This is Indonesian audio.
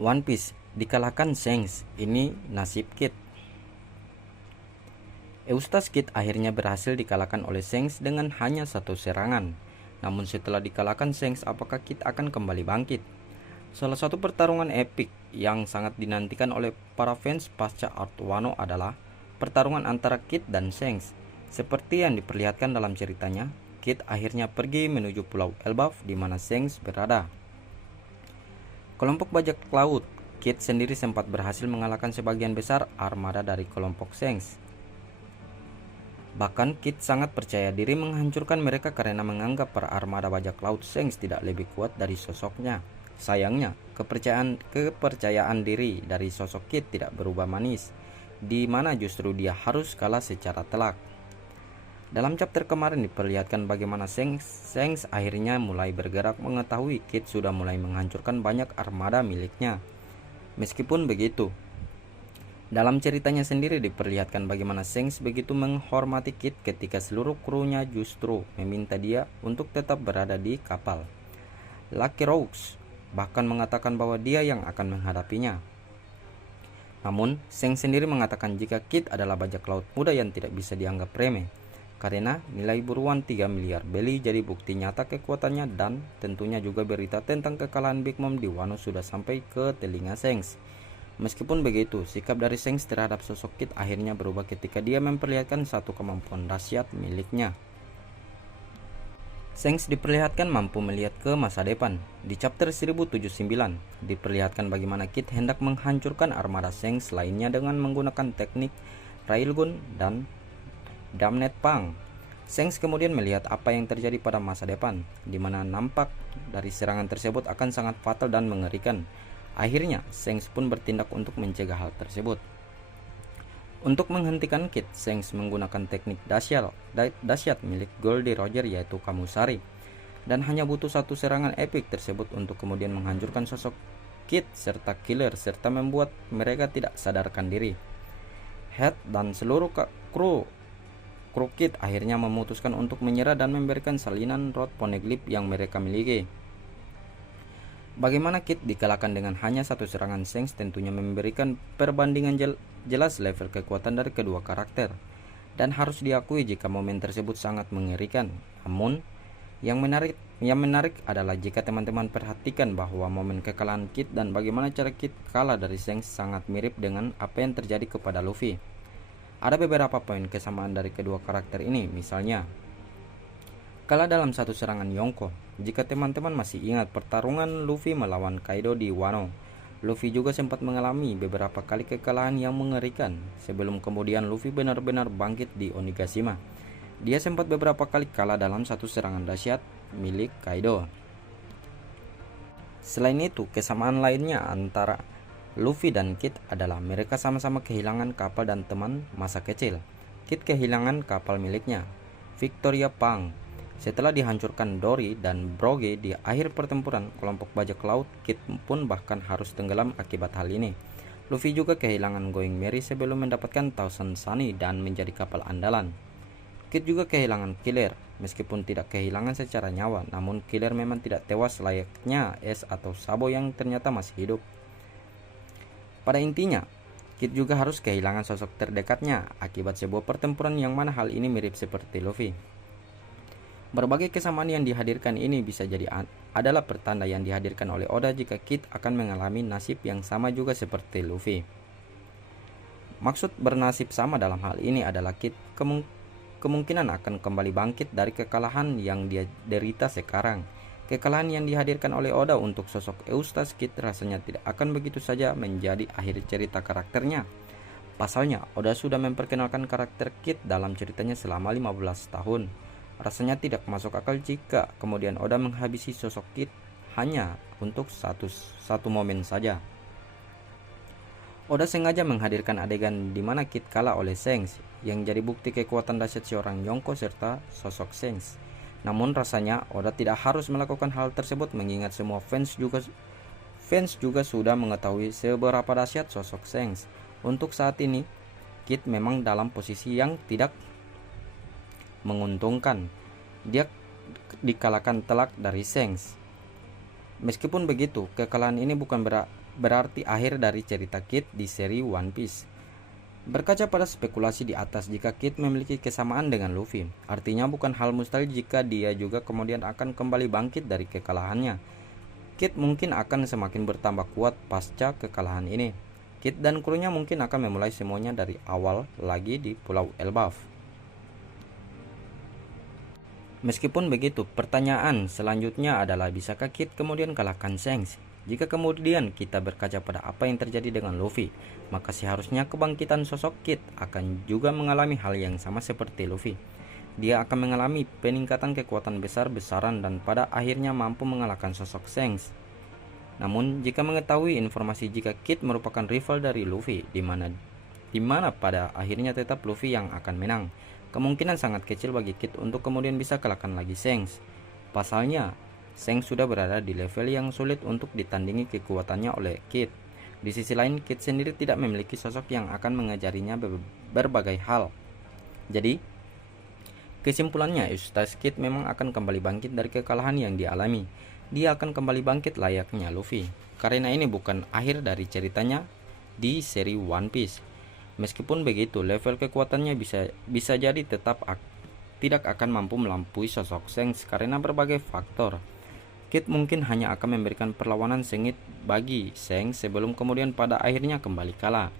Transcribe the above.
One Piece dikalahkan Shanks, ini nasib Kid. Eustace Kid akhirnya berhasil dikalahkan oleh Shanks dengan hanya satu serangan. Namun setelah dikalahkan Shanks, apakah Kid akan kembali bangkit? Salah satu pertarungan epik yang sangat dinantikan oleh para fans pasca Art Wano adalah pertarungan antara Kid dan Shanks. Seperti yang diperlihatkan dalam ceritanya, Kid akhirnya pergi menuju Pulau Elbaf di mana Shanks berada. Kelompok bajak laut Kid sendiri sempat berhasil mengalahkan sebagian besar armada dari kelompok Shanks. Bahkan Kid sangat percaya diri menghancurkan mereka karena menganggap para armada bajak laut Shanks tidak lebih kuat dari sosoknya. Sayangnya, kepercayaan diri dari sosok Kid tidak berubah manis, di mana justru dia harus kalah secara telak. Dalam chapter kemarin diperlihatkan bagaimana Shanks akhirnya mulai bergerak mengetahui Kid sudah mulai menghancurkan banyak armada miliknya. Meskipun begitu, dalam ceritanya sendiri diperlihatkan bagaimana Shanks begitu menghormati Kid ketika seluruh krunya justru meminta dia untuk tetap berada di kapal. Lucky Rose bahkan mengatakan bahwa dia yang akan menghadapinya. Namun, Shanks sendiri mengatakan jika Kid adalah bajak laut muda yang tidak bisa dianggap remeh, karena nilai buruan 3 miliar beli jadi bukti nyata kekuatannya, dan tentunya juga berita tentang kekalahan Big Mom di Wano sudah sampai ke telinga Shanks. Meskipun begitu, sikap dari Shanks terhadap sosok Kid akhirnya berubah ketika dia memperlihatkan satu kemampuan dahsyat miliknya. Shanks diperlihatkan mampu melihat ke masa depan. Di chapter 1079 diperlihatkan bagaimana Kid hendak menghancurkan armada Shanks lainnya dengan menggunakan teknik Railgun dan Damnet Pang. Shanks kemudian melihat apa yang terjadi pada masa depan, di mana nampak dari serangan tersebut akan sangat fatal dan mengerikan. Akhirnya, Shanks pun bertindak untuk mencegah hal tersebut. Untuk menghentikan Kid, Shanks menggunakan teknik dahsyat milik Goldie Roger yaitu Kamusari, dan hanya butuh satu serangan epik tersebut untuk kemudian menghancurkan sosok Kid serta Killer serta membuat mereka tidak sadarkan diri. Head dan seluruh kru Kid akhirnya memutuskan untuk menyerah dan memberikan salinan rod poneglyph yang mereka miliki. Bagaimana Kid dikalahkan dengan hanya satu serangan Shanks tentunya memberikan perbandingan jelas level kekuatan dari kedua karakter, dan harus diakui jika momen tersebut sangat mengerikan. Namun, yang menarik adalah jika teman-teman perhatikan bahwa momen kekalahan Kid dan bagaimana cara Kid kalah dari Shanks sangat mirip dengan apa yang terjadi kepada Luffy. Ada beberapa poin kesamaan dari kedua karakter ini, misalnya kalah dalam satu serangan Yonko. Jika teman-teman masih ingat pertarungan Luffy melawan Kaido di Wano, Luffy juga sempat mengalami beberapa kali kekalahan yang mengerikan sebelum kemudian Luffy benar-benar bangkit di Onigashima. Dia sempat beberapa kali kalah dalam satu serangan dahsyat milik Kaido. Selain itu, kesamaan lainnya antara Luffy dan Kid adalah mereka sama-sama kehilangan kapal dan teman masa kecil. Kid kehilangan kapal miliknya, Victoria Pang, setelah dihancurkan Dory dan Brogy di akhir pertempuran kelompok bajak laut. Kid pun bahkan harus tenggelam akibat hal ini. Luffy juga kehilangan Going Merry sebelum mendapatkan Thousand Sunny dan menjadi kapal andalan. Kid juga kehilangan Killer, meskipun tidak kehilangan secara nyawa, namun Killer memang tidak tewas layaknya Ace atau Sabo yang ternyata masih hidup. Pada intinya, Kid juga harus kehilangan sosok terdekatnya akibat sebuah pertempuran yang mana hal ini mirip seperti Luffy. Berbagai kesamaan yang dihadirkan ini bisa jadi adalah pertanda yang dihadirkan oleh Oda jika Kid akan mengalami nasib yang sama juga seperti Luffy. Maksud bernasib sama dalam hal ini adalah Kid kemungkinan akan kembali bangkit dari kekalahan yang dia derita sekarang. Kekalahan yang dihadirkan oleh Oda untuk sosok Eustace Kid rasanya tidak akan begitu saja menjadi akhir cerita karakternya. Pasalnya, Oda sudah memperkenalkan karakter Kid dalam ceritanya selama 15 tahun. Rasanya tidak masuk akal jika kemudian Oda menghabisi sosok Kid hanya untuk satu momen saja. Oda sengaja menghadirkan adegan di mana Kid kalah oleh Shanks, yang jadi bukti kekuatan dahsyat seorang Yonko serta sosok Shanks. Namun rasanya Oda tidak harus melakukan hal tersebut mengingat semua fans juga sudah mengetahui seberapa dahsyat sosok Shanks. Untuk saat ini, Kid memang dalam posisi yang tidak menguntungkan. Dia dikalahkan telak dari Shanks. Meskipun begitu, kekalahan ini bukan berarti akhir dari cerita Kid di seri One Piece. Berkaca pada spekulasi di atas, jika Kid memiliki kesamaan dengan Luffy, artinya bukan hal mustahil jika dia juga kemudian akan kembali bangkit dari kekalahannya. Kid mungkin akan semakin bertambah kuat pasca kekalahan ini. Kid dan krunya mungkin akan memulai semuanya dari awal lagi di Pulau Elbaf. Meskipun begitu, pertanyaan selanjutnya adalah bisakah Kid kemudian kalahkan Shanks? Jika kemudian kita berkaca pada apa yang terjadi dengan Luffy, maka seharusnya kebangkitan sosok Kid akan juga mengalami hal yang sama seperti Luffy. Dia akan mengalami peningkatan kekuatan besar-besaran dan pada akhirnya mampu mengalahkan sosok Shanks. Namun, jika mengetahui informasi jika Kid merupakan rival dari Luffy, di mana pada akhirnya tetap Luffy yang akan menang, kemungkinan sangat kecil bagi Kid untuk kemudian bisa kalahkan lagi Shanks. Pasalnya, Shanks sudah berada di level yang sulit untuk ditandingi kekuatannya oleh Kid. Di sisi lain, Kid sendiri tidak memiliki sosok yang akan mengajarinya berbagai hal. Jadi, kesimpulannya, Eustace Kid memang akan kembali bangkit dari kekalahan yang dialami. Dia akan kembali bangkit layaknya Luffy. Karena ini bukan akhir dari ceritanya di seri One Piece. Meskipun begitu, level kekuatannya bisa jadi tidak akan mampu melampaui sosok Shanks karena berbagai faktor. Kid mungkin hanya akan memberikan perlawanan sengit bagi Shanks sebelum kemudian pada akhirnya kembali kalah.